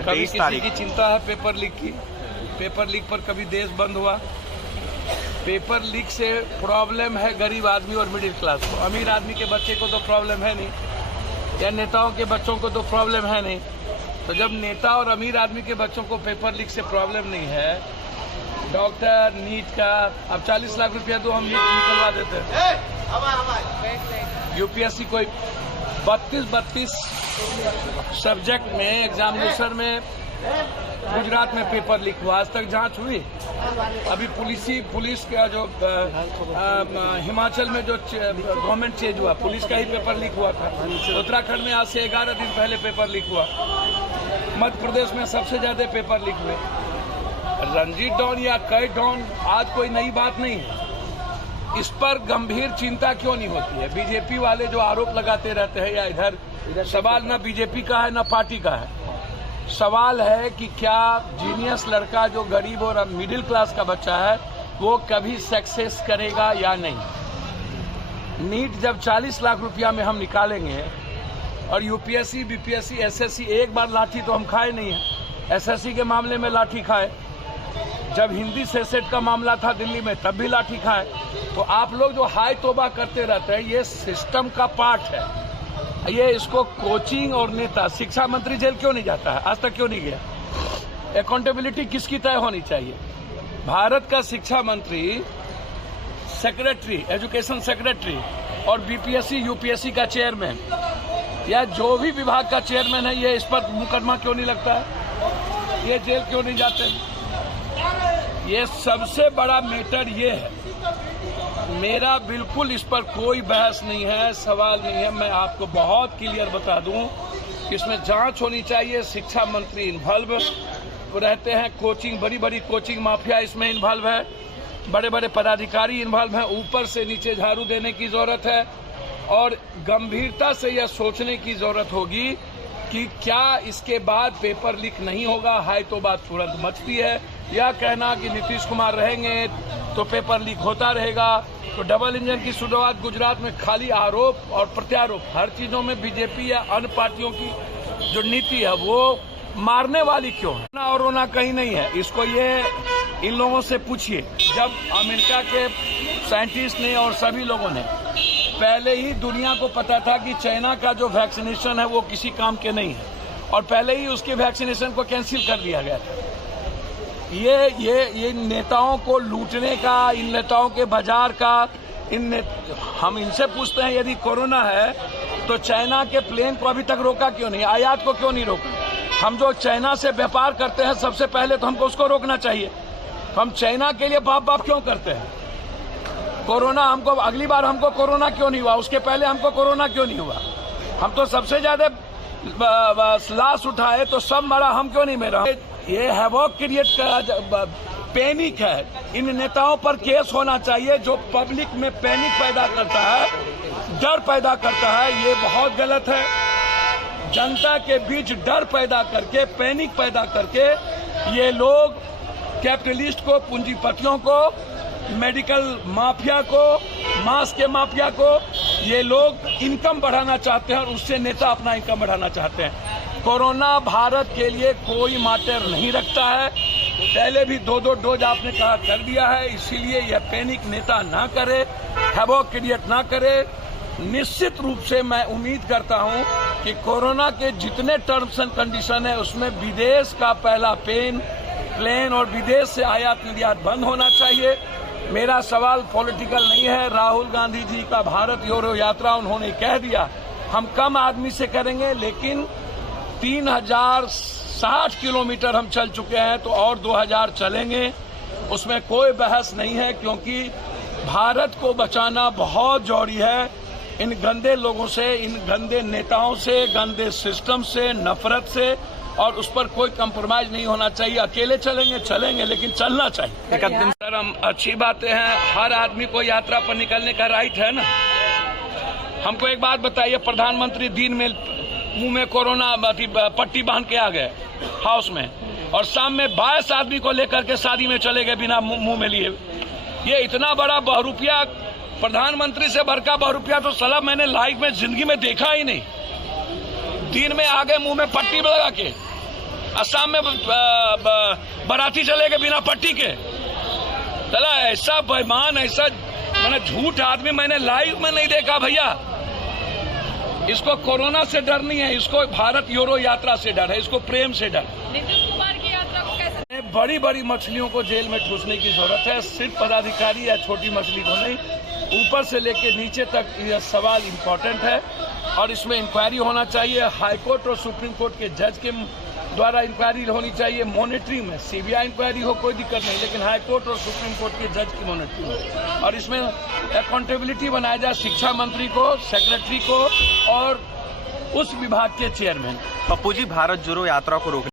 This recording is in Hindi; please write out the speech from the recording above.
कभी किसी की चिंता है पेपर लीक की? पेपर लीक पर कभी देश बंद हुआ? पेपर लीक से प्रॉब्लम है गरीब आदमी और मिडिल क्लास को। अमीर आदमी के बच्चे को तो प्रॉब्लम है नहीं, या नेताओं के बच्चों को तो प्रॉब्लम है नहीं। तो जब नेता और अमीर आदमी के बच्चों को पेपर लीक से प्रॉब्लम नहीं है, डॉक्टर नीट का अब 40 लाख रुपया दो, हम नीट निकलवा देते हैं। यूपीएससी कोई 32 सब्जेक्ट में एग्जामिनेशन में गुजरात में पेपर लीक हुआ, आज तक जांच हुई? अभी पुलिस का जो हिमाचल में जो गवर्नमेंट चेंज हुआ, पुलिस का ही पेपर लीक हुआ था। उत्तराखंड में आज से 11 दिन पहले पेपर लीक हुआ। मध्य प्रदेश में सबसे ज्यादा पेपर लीक हुए। रंजीत डॉन या कई डॉन आज कोई नई बात नहीं है। इस पर गंभीर चिंता क्यों नहीं होती है? बीजेपी वाले जो आरोप लगाते रहते हैं, या इधर सवाल न बीजेपी का है न पार्टी का है, सवाल है कि क्या जीनियस लड़का जो गरीब और मिडिल क्लास का बच्चा है वो कभी सक्सेस करेगा या नहीं। नीट जब 40 लाख रुपया में हम निकालेंगे, और यूपीएससी बीपीएससी एसएससी एक बार लाठी तो हम खाए नहीं है। एसएससी के मामले में लाठी खाए, जब हिंदी सेट का मामला था दिल्ली में तब भी लाठी खाए। तो आप लोग जो हाय तोबा करते रहते हैं, ये सिस्टम का पार्ट है। ये इसको कोचिंग और नेता, शिक्षा मंत्री जेल क्यों नहीं जाता है? आज तक क्यों नहीं गया? अकाउंटेबिलिटी किसकी तय होनी चाहिए? भारत का शिक्षा मंत्री, सेक्रेटरी, एजुकेशन सेक्रेटरी और बीपीएससी यूपीएससी का चेयरमैन या जो भी विभाग का चेयरमैन है, ये इस पर मुकदमा क्यों नहीं लगता है? ये जेल क्यों नहीं जाते? ये सबसे बड़ा मैटर ये है। मेरा बिल्कुल इस पर कोई बहस नहीं है, सवाल नहीं है। मैं आपको बहुत क्लियर बता दूं कि इसमें जांच होनी चाहिए। शिक्षा मंत्री इन्वॉल्व रहते हैं, कोचिंग, बड़ी बड़ी कोचिंग माफिया इसमें इन्वॉल्व है, बड़े बड़े पदाधिकारी इन्वॉल्व हैं। ऊपर से नीचे झाड़ू देने की जरूरत है, और गंभीरता से यह सोचने की जरूरत होगी कि क्या इसके बाद पेपर लीक नहीं होगा। हाय तो बात तुरंत मचती है, या कहना कि नीतीश कुमार रहेंगे तो पेपर लीक होता रहेगा। तो डबल इंजन की शुरुआत गुजरात में खाली आरोप और प्रत्यारोप, हर चीजों में बीजेपी या अन्य पार्टियों की जो नीति है वो मारने वाली क्यों है? ना और रोना कहीं नहीं है। इसको ये इन लोगों से पूछिए। जब अमेरिका के साइंटिस्ट ने और सभी लोगों ने, पहले ही दुनिया को पता था कि चाइना का जो वैक्सीनेशन है वो किसी काम के नहीं है, और पहले ही उसके वैक्सीनेशन को कैंसिल कर दिया गया था। ये नेताओं को लूटने का, इन नेताओं के बाजार का, हम इनसे पूछते हैं यदि कोरोना है तो चाइना के प्लेन को अभी तक रोका क्यों नहीं? आयात को क्यों नहीं रोका? हम जो चाइना से व्यापार करते हैं सबसे पहले तो हमको उसको रोकना चाहिए। हम चाइना के लिए बाप क्यों करते हैं? कोरोना हमको, अगली बार हमको कोरोना क्यों नहीं हुआ? उसके पहले हमको कोरोना क्यों नहीं हुआ? हम तो सबसे ज्यादा लाश उठाए तो सब मरा, हम क्यों नहीं मरा? ये हैवॉक क्रिएट का पैनिक है। इन नेताओं पर केस होना चाहिए जो पब्लिक में पैनिक पैदा करता है, डर पैदा करता है। ये बहुत गलत है। जनता के बीच डर पैदा करके, पैनिक पैदा करके ये लोग कैपिटलिस्ट को, पूंजीपतियों को, मेडिकल माफिया को, मांस के माफिया को, ये लोग इनकम बढ़ाना चाहते हैं और उससे नेता अपना इनकम बढ़ाना चाहते हैं। कोरोना भारत के लिए कोई मैटर नहीं रखता है। पहले भी 2 डोज आपने कहा कर दिया है, इसीलिए यह पैनिक नेता ना करे, हैवॉक क्रिएट ना करे। निश्चित रूप से मैं उम्मीद करता हूं कि कोरोना के जितने टर्म्स एंड कंडीशन है उसमें विदेश का पहला प्लेन और विदेश से आयात निर्यात बंद होना चाहिए। मेरा सवाल पॉलिटिकल नहीं है। राहुल गांधी जी का भारत जोड़ो यात्रा उन्होंने कह दिया हम कम आदमी से करेंगे, लेकिन 3060 किलोमीटर हम चल चुके हैं, तो और 2000 चलेंगे, उसमें कोई बहस नहीं है। क्योंकि भारत को बचाना बहुत जरूरी है इन गंदे लोगों से, इन गंदे नेताओं से, गंदे सिस्टम से, नफरत से, और उस पर कोई कंप्रोमाइज नहीं होना चाहिए। अकेले चलेंगे लेकिन चलना चाहिए। सर, हम अच्छी बातें हैं, हर आदमी को यात्रा पर निकलने का राइट है ना। हमको एक बात बताइए, प्रधानमंत्री दिन में मुंह में कोरोना पट्टी बांध के आ गए हाउस में, और शाम में 22 आदमी को लेकर के शादी में चले गए बिना मुंह में लिए। ये इतना बड़ा बहुरूपिया, प्रधानमंत्री से बड़का बहुरूपिया तो साला मैंने लाइफ में जिंदगी में देखा ही नहीं। दिन में आगे मुंह में पट्टी लगा के, असम में बाराती चले गए बिना पट्टी के। चला ऐसा बेईमान, ऐसा मैंने झूठ आदमी मैंने लाइव में नहीं देखा भैया। इसको कोरोना से डर नहीं है, इसको भारत यूरो यात्रा से डर है, इसको प्रेम से डर। नीतीश कुमार की यात्रा को कैसे? बड़ी बड़ी मछलियों को जेल में ठूसने की जरूरत है, सिर्फ पदाधिकारी या छोटी मछली को नहीं, ऊपर से लेकर नीचे तक यह सवाल इम्पोर्टेंट है और इसमें इंक्वायरी होना चाहिए। हाईकोर्ट और सुप्रीम कोर्ट के जज के द्वारा इंक्वायरी होनी चाहिए। मॉनिटरिंग में सीबीआई इंक्वायरी हो कोई दिक्कत नहीं, लेकिन हाईकोर्ट और सुप्रीम कोर्ट के जज की मॉनिटरिंग हो और इसमें अकाउंटेबिलिटी बनाया जाए शिक्षा मंत्री को, सेक्रेटरी को और उस विभाग के चेयरमैन। पप्पू जी, भारत जोड़ो यात्रा को रोकने